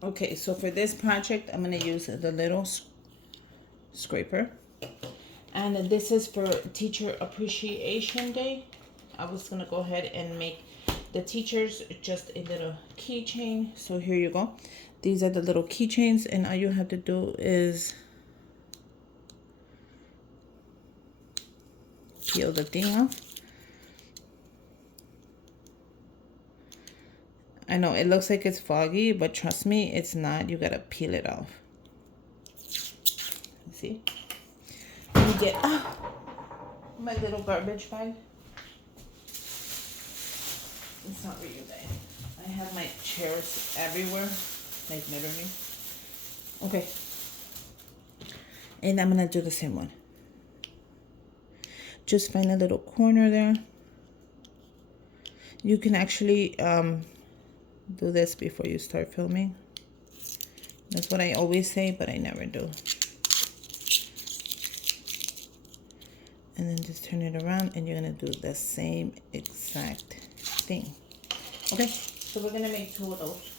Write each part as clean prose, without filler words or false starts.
Okay, so for this project, I'm going to use the little scraper. And this is for Teacher Appreciation Day. I was going to go ahead and make the teachers just a little keychain. So here you go. These are the little keychains, and all you have to do is peel the thing off. I know it looks like it's foggy, but trust me, it's not. You gotta peel it off. See? You get my little garbage bag. It's not really bad. I have my chairs everywhere, like literally. Okay. And I'm gonna do the same one. Just find a little corner there. You can actually do this before you start filming. That's what I always say, but I never do. And then just turn it around, and you're gonna do the same exact thing. Okay, so we're gonna make 2 of those.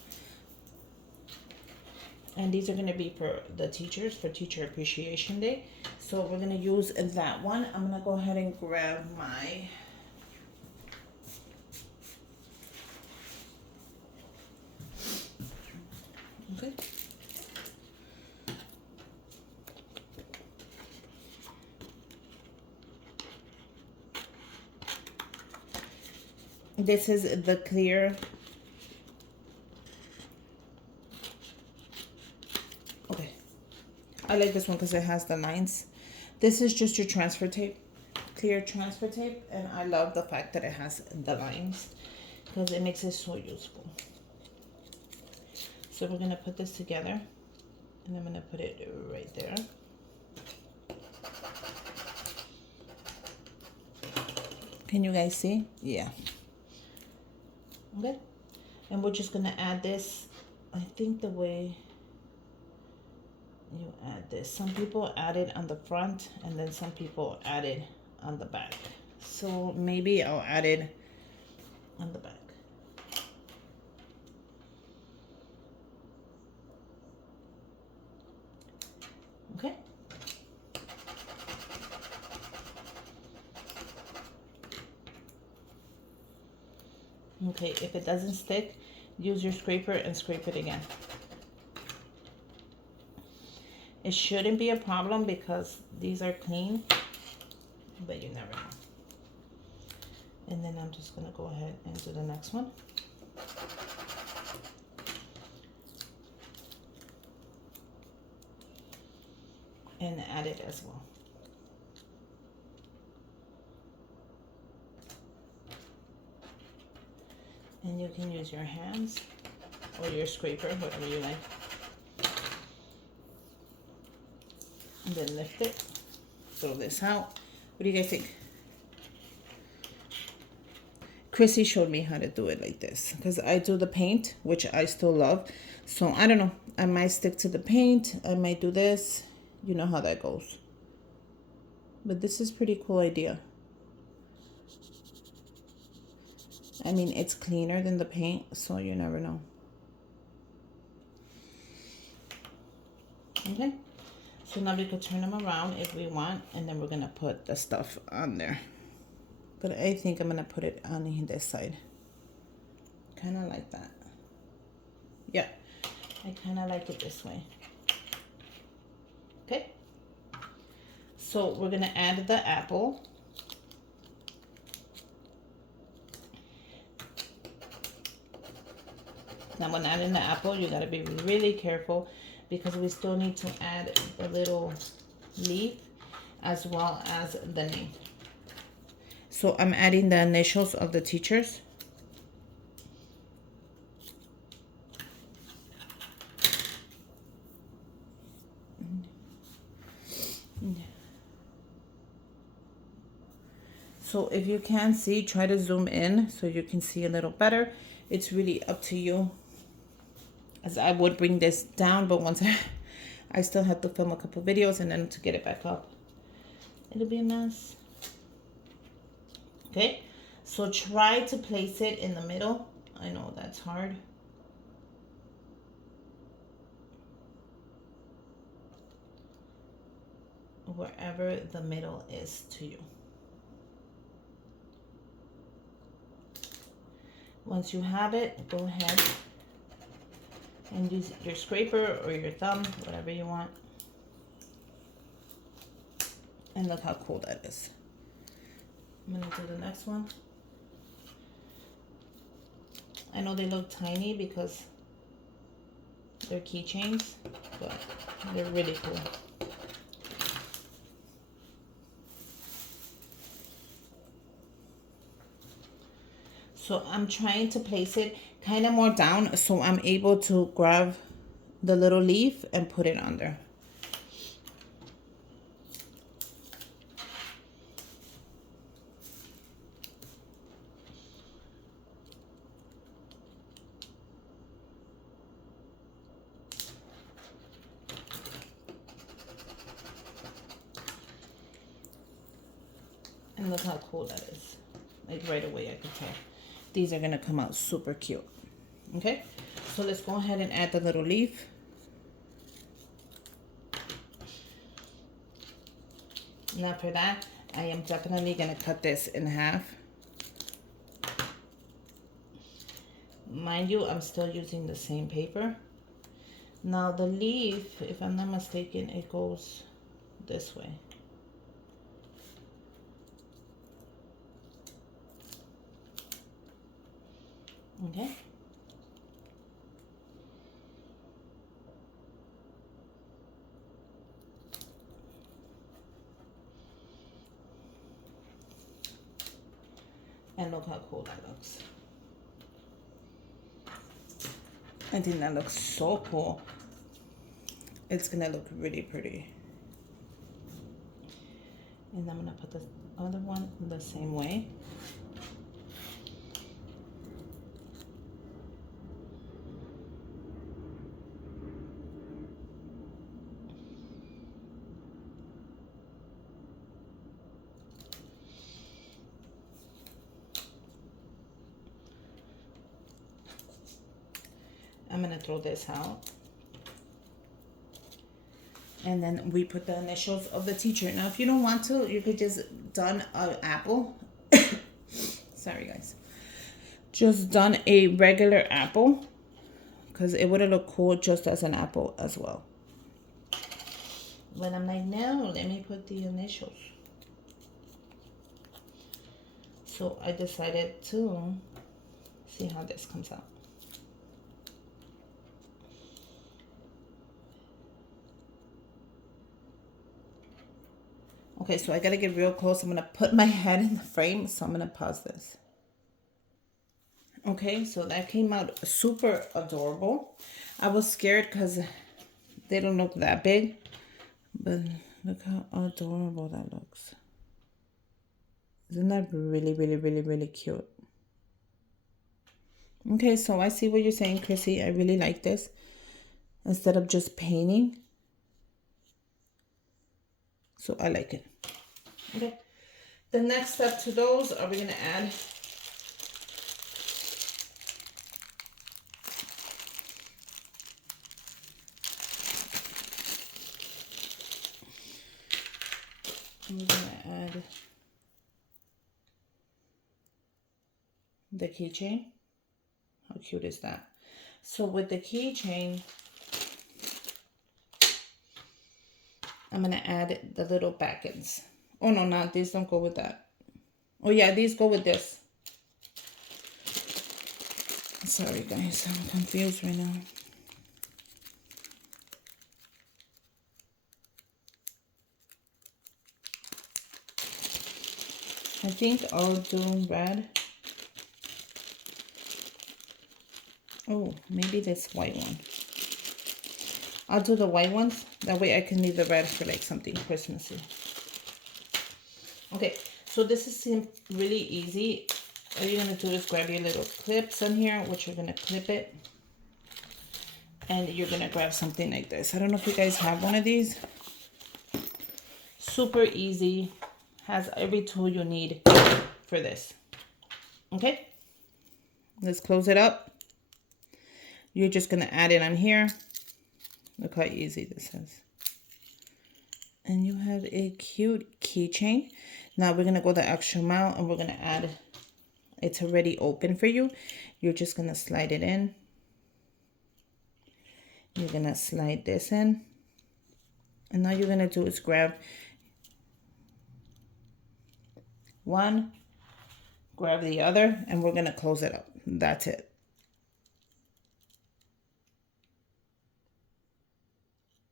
And these are gonna be for the teachers, for Teacher Appreciation Day. So we're gonna use that one. I'm gonna go ahead and grab my okay. This is the clear. Okay. I like this one because it has the lines. This is just your transfer tape, clear transfer tape, and I love the fact that it has the lines because it makes it so useful. So we're gonna put this together, and I'm gonna put it right there. Can you guys see? Yeah. Okay. And we're just gonna add this, I think the way you add this. Some people add it on the front, and then some people add it on the back. So maybe I'll add it on the back. Okay. Okay, if it doesn't stick, use your scraper and scrape it again. It shouldn't be a problem because these are clean, but you never know. And then I'm just gonna go ahead and do the next one. And add it as well. And you can use your hands or your scraper, whatever you like. And then lift it, throw this out. What do you guys think? Chrissy showed me how to do it like this because I do the paint, which I still love. So I don't know. I might stick to the paint. I might do this. You know how that goes. But this is pretty cool idea. I mean, it's cleaner than the paint, so you never know. Okay. So now we could turn them around if we want, and then we're going to put the stuff on there. But I think I'm going to put it on this side. Kind of like that. Yeah, I kind of like it this way. Okay. So we're going to add the apple. Now when adding the apple, you got to be really careful because we still need to add the little leaf as well as the name. So I'm adding the initials of the teachers. So if you can't see, try to zoom in so you can see a little better. It's really up to you. As I would bring this down, but once I still have to film a couple videos and then to get it back up, it'll be a mess. Okay, so try to place it in the middle. I know that's hard. wherever the middle is to you. Once you have it, go ahead and use your scraper or your thumb, whatever you want. And look how cool that is. I'm gonna do the next one. I know they look tiny because they're keychains, but they're really cool. So I'm trying to place it kind of more down so I'm able to grab the little leaf and put it under. And look how cool that is. Like right away I can tell. These are gonna come out super cute. Okay, so let's go ahead and add the little leaf. Now for that, I am definitely gonna cut this in half. Mind you, I'm still using the same paper. Now the leaf, if I'm not mistaken, it goes this way. Okay. And look how cool that looks. I think that looks so cool. It's gonna look really pretty. And I'm gonna put the other one the same way. I'm gonna throw this out. And then we put the initials of the teacher. Now, if you don't want to, you could just done an apple. Sorry, guys. Just done a regular apple, because it would have looked cool just as an apple as well. But I'm like, no, let me put the initials. So I decided to see how this comes out. Okay, so I gotta get real close. I'm gonna put my head in the frame, so I'm gonna pause this. Okay, so that came out super adorable. I was scared because they don't look that big, but look how adorable that looks. Isn't that really, really, really, really cute? Okay, so I see what you're saying, Chrissy. I really like this. Instead of just painting. So I like it. Okay. The next step to those, are we going to add the keychain. How cute is that? So with the keychain, I'm going to add the little backends. Oh, no, not these don't go with that. Oh, yeah, these go with this. Sorry, guys. I'm confused right now. I think I'll do red. Oh, maybe this white one. I'll do the white ones. That way I can leave the red for like something Christmassy. Okay, so this is really easy. All you're going to do is grab your little clips on here, which you're going to clip it. And you're going to grab something like this. I don't know if you guys have one of these. Super easy. Has every tool you need for this. Okay, let's close it up. You're just going to add it on here. Look how easy this is. And you have a cute keychain. Now we're gonna go the extra mile and we're gonna add, it's already open for you. You're just gonna slide it in. You're gonna slide this in. And all you're gonna do is grab one, grab the other, and we're gonna close it up. That's it.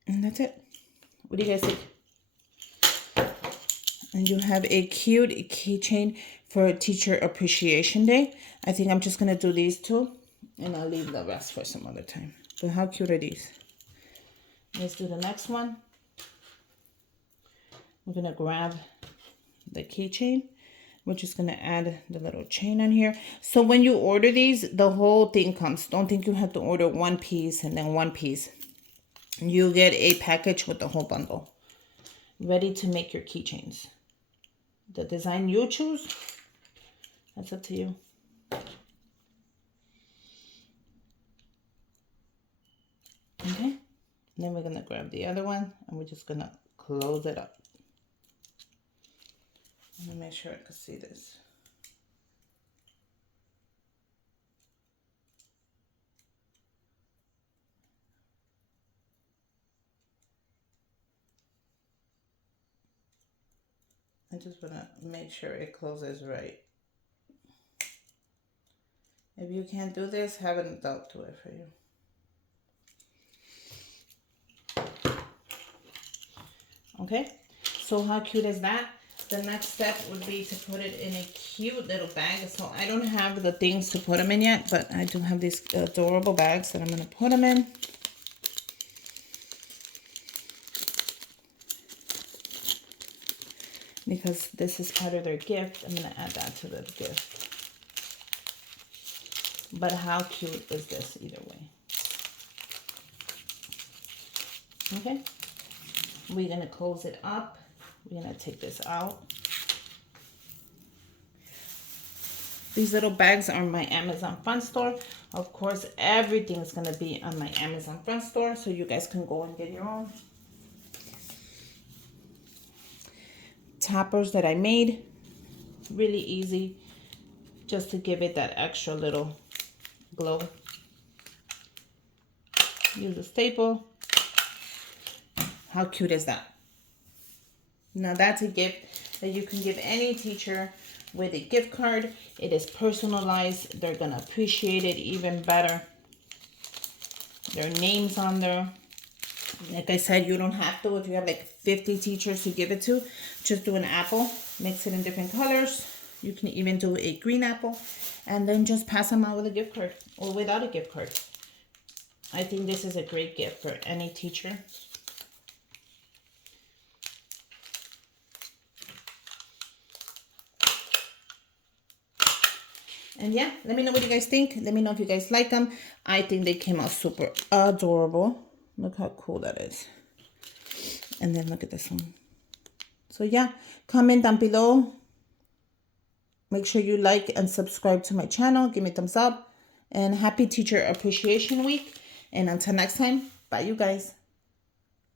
And that's it. What do you guys think? And you have a cute keychain for Teacher Appreciation Day. I think I'm just gonna do these two and I'll leave the rest for some other time. But how cute are these? Let's do the next one. We're gonna grab the keychain. We're just gonna add the little chain on here. So when you order these, the whole thing comes. Don't think you have to order one piece and then one piece. You get a package with the whole bundle, ready to make your keychains. The design you choose, that's up to you. Okay, then we're gonna grab the other one and we're just gonna close it up. Let me make sure I can see this. I just want to make sure it closes right. If you can't do this, have an adult do it for you. Okay, so how cute is that? The next step would be to put it in a cute little bag. So I don't have the things to put them in yet, but I do have these adorable bags that I'm going to put them in. Because this is part of their gift, I'm going to add that to the gift. But how cute is this either way? Okay. We're going to close it up. We're going to take this out. These little bags are my Amazon front store. Of course, everything's going to be on my Amazon front store, so you guys can go and get your own. Toppers that I made, really easy, just to give it that extra little glow. Use a staple. How cute is that? Now that's a gift that you can give any teacher with a gift card. It is personalized. They're gonna appreciate it even better. Their names on there. Like I said, you don't have to. If you have like 50 teachers to give it to, just do an apple, mix it in different colors. You can even do a green apple and then just pass them out with a gift card or without a gift card. I think this is a great gift for any teacher. And yeah, let me know what you guys think. Let me know if you guys like them. I think they came out super adorable. Look how cool that is. And then look at this one. So yeah, comment down below. Make sure you like and subscribe to my channel. Give me a thumbs up. And happy Teacher Appreciation Week. And until next time, bye you guys.